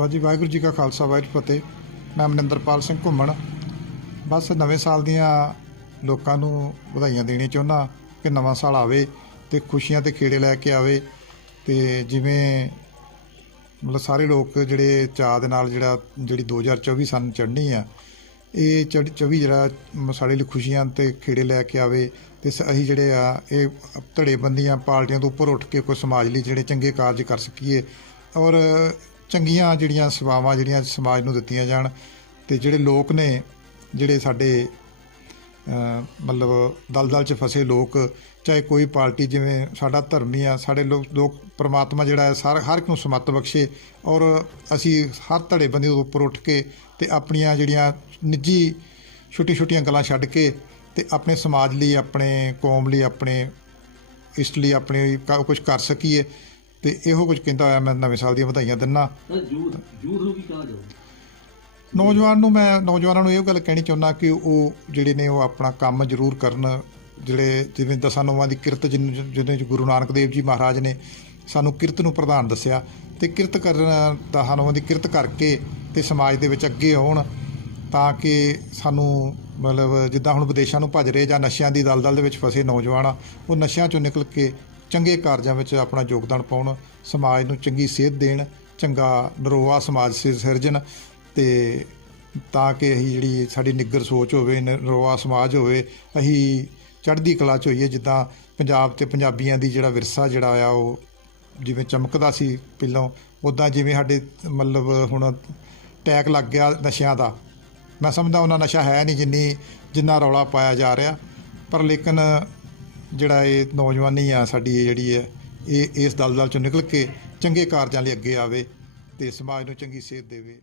ਧੰਨਵਾਦ ਜੀ। ਵਾਹਿਗੁਰੂ ਜੀ ਕਾ ਖਾਲਸਾ, ਵਾਹਿਗੁਰੂ ਫਤਿਹ। ਮੈਂ ਮਨਿੰਦਰਪਾਲ ਸਿੰਘ ਘੁੰਮਣ। ਬਸ ਨਵੇਂ ਸਾਲ ਦੀਆਂ ਲੋਕਾਂ ਨੂੰ ਵਧਾਈਆਂ ਦੇਣੀਆਂ ਚਾਹੁੰਦਾ ਕਿ ਨਵਾਂ ਸਾਲ ਆਵੇ ਤੇ ਖੁਸ਼ੀਆਂ ਤੇ ਖੇੜੇ ਲੈ ਕੇ ਆਵੇ ਤੇ ਜਿਵੇਂ ਮਤਲਬ ਸਾਰੇ ਲੋਕ ਜਿਹੜੇ ਚਾਅ ਦੇ ਨਾਲ ਜਿਹੜਾ, ਜਿਹੜੀ 2024 ਸਨ ਚੜ੍ਹਨੀ ਆ, ਇਹ ਚੜ੍ਹ- 24 ਜਿਹੜਾ ਸਾਡੇ ਲਈ ਖੁਸ਼ੀਆਂ ਤੇ ਖੇੜੇ ਲੈ ਕੇ ਆਵੇ ਤੇ ਸ- ਅਸੀਂ ਜਿਹੜੇ ਆ, ਇਹ ਧੜੇਬੰਦੀਆਂ ਪਾਰਟੀਆਂ ਤੋਂ ਉੱਪਰ ਉੱਠ ਕੇ ਕੋਈ ਸਮਾਜ ਲਈ ਜਿਹੜੇ ਚੰਗੇ ਕਾਰਜ ਕਰ ਸਕੀਏ। ਔਰ ਚੰਗੀਆਂ ਜਿਹੜੀਆਂ ਸੇਵਾਵਾਂ ਜਿਹੜੀਆਂ ਸਮਾਜ ਨੂੰ ਦਿੱਤੀਆਂ ਜਾਣ ਤੇ ਜਿਹੜੇ ਲੋਕ ਨੇ, ਜਿਹੜੇ ਸਾਡੇ, ਅਹ, ਮਤਲਬ ਦਲਦਲ 'ਚ ਫਸੇ ਲੋਕ, ਚਾਹੇ ਕੋਈ ਪਾਰਟੀ ਜਿਵੇਂ ਸਾਡਾ ਧਰਮੀ ਆ, ਸਾਡੇ ਲੋਕ ਲੋਕ ਪ੍ਰਮਾਤਮਾ ਜਿਹੜਾ ਹੈ, ਸਾਰ, ਹਰ ਇੱਕ ਨੂੰ ਸਮੱਤ ਬਖਸ਼ੇ ਔਰ ਅਸੀਂ ਹਰ ਧੜੇਬੰਦੀ ਤੋਂ ਉੱਪਰ ਉੱਠ ਕੇ ਤੇ ਆਪਣੀਆਂ ਜਿਹੜੀਆਂ ਨਿੱਜੀ ਛੋਟੀ ਛੋਟੀਆਂ ਗੱਲਾਂ ਛੱਡ ਕੇ ਤੇ ਆਪਣੇ ਸਮਾਜ ਲਈ, ਆਪਣੇ ਕੌਮ ਲਈ, ਆਪਣੇ ਇਸ ਲਈ, ਆਪਣੇ ਕੁਝ ਕਰ ਸਕੀਏ। ਤੇ ਇਹੋ ਕੁਝ ਕਹਿੰਦਾ ਹੋਇਆ ਮੈਂ ਨਵੇਂ ਸਾਲ ਦੀਆਂ ਵਧਾਈਆਂ ਦਿੰਦਾ ਤਾਂ ਯੂਥ ਯੂਥ ਨੂੰ ਕੀ ਕਹਾ ਜਾਵੇ ਨੌਜਵਾਨ ਨੂੰ ਮੈਂ ਨੌਜਵਾਨਾਂ ਨੂੰ ਇਹ ਗੱਲ ਕਹਿਣੀ ਚਾਹੁੰਦਾ ਕਿ ਉਹ ਜਿਹੜੇ ਨੇ ਉਹ ਆਪਣਾ ਕੰਮ ਜ਼ਰੂਰ ਕਰਨ। ਜਿਹੜੇ ਜਿਵੇਂ ਦਸਾਂ ਨੌਵਾਂ ਦੀ ਕਿਰਤ ਜਿਹਨੂੰ- ਗੁਰੂ ਨਾਨਕ ਦੇਵ ਜੀ ਮਹਾਰਾਜ ਨੇ ਸਾਨੂੰ ਕਿਰਤ ਨੂੰ ਪ੍ਰਧਾਨ ਦੱਸਿਆ ਤੇ ਕਿਰਤ ਕਰਨ ਦਸਾਂ ਨੌਵਾਂ ਦੀ ਕਿਰਤ ਕਰਕੇ ਤੇ ਸਮਾਜ ਦੇ ਵਿੱਚ ਅੱਗੇ ਆਉਣ ਤਾਂ ਕਿ ਸਾਨੂੰ ਮਤਲਬ ਜਿੱਦਾਂ ਹੁਣ ਵਿਦੇਸ਼ਾਂ ਨੂੰ ਭੱਜ ਰਹੇ ਜਾਂ ਨਸ਼ਿਆਂ ਦੀ ਦਲਦਲ ਦੇ ਵਿੱਚ ਫਸੇ ਨੌਜਵਾਨ ਆ ਉਹ ਨਸ਼ਿਆਂ ਚੋਂ ਨਿਕਲ ਕੇ ਚੰਗੇ ਕਾਰਜਾਂ ਵਿੱਚ ਆਪਣਾ ਯੋਗਦਾਨ ਪਾਉਣ, ਸਮਾਜ ਨੂੰ ਚੰਗੀ ਸੇਧ ਦੇਣ, ਚੰਗਾ ਨਰੋਆ ਸਮਾਜ ਸਿ- ਸਿਰਜਣ ਤੇ ਤਾਂ ਕਿ ਅਸੀਂ ਜਿਹੜੀ ਸਾਡੀ ਨਿੱਗਰ ਸੋਚ ਹੋਵੇ, ਨਰੋਆ ਸਮਾਜ ਹੋਵੇ ਅਸੀਂ ਚੜ੍ਹਦੀ ਕਲਾ ਚ ਹੋਈਏ, ਜਿੱਦਾਂ ਪੰਜਾਬ ਤੇ ਪੰਜਾਬੀਆਂ ਦੀ ਜਿਹੜਾ ਵਿਰਸਾ ਜਿਹੜਾ ਆ, ਉਹ ਜਿਵੇਂ ਚਮਕਦਾ ਸੀ ਪਹਿਲਾਂ ਉਦਾਂ ਜਿਵੇਂ ਸਾਡੇ ਮਤਲਬ ਹੁਣ ਟੈਕ ਲੱਗ ਗਿਆ ਨਸ਼ਿਆਂ ਦਾ। ਮੈਂ ਸਮਝਦਾ ਉਹਨਾਂ ਨਸ਼ਾ ਹੈ ਨਹੀਂ ਜਿੰਨੀ ਜਿੰਨਾ ਰੌਲਾ ਪਾਇਆ ਜਾ ਰਿਹਾ, ਪਰ ਲੇਕਿਨ ਜਿਹੜਾ ਇਹ ਨੌਜਵਾਨੀ ਆ, ਸਾਡੀ ਇਹ ਜਿਹੜੀ ਹੈ, ਇਹ ਇਸ ਦਲਦਲ ਚੋਂ ਨਿਕਲ ਕੇ ਚੰਗੇ ਕਾਰਜਾਂ ਲਈ ਅੱਗੇ ਆਵੇ ਤੇ ਸਮਾਜ ਨੂੰ ਚੰਗੀ ਸੇਧ ਦੇਵੇ।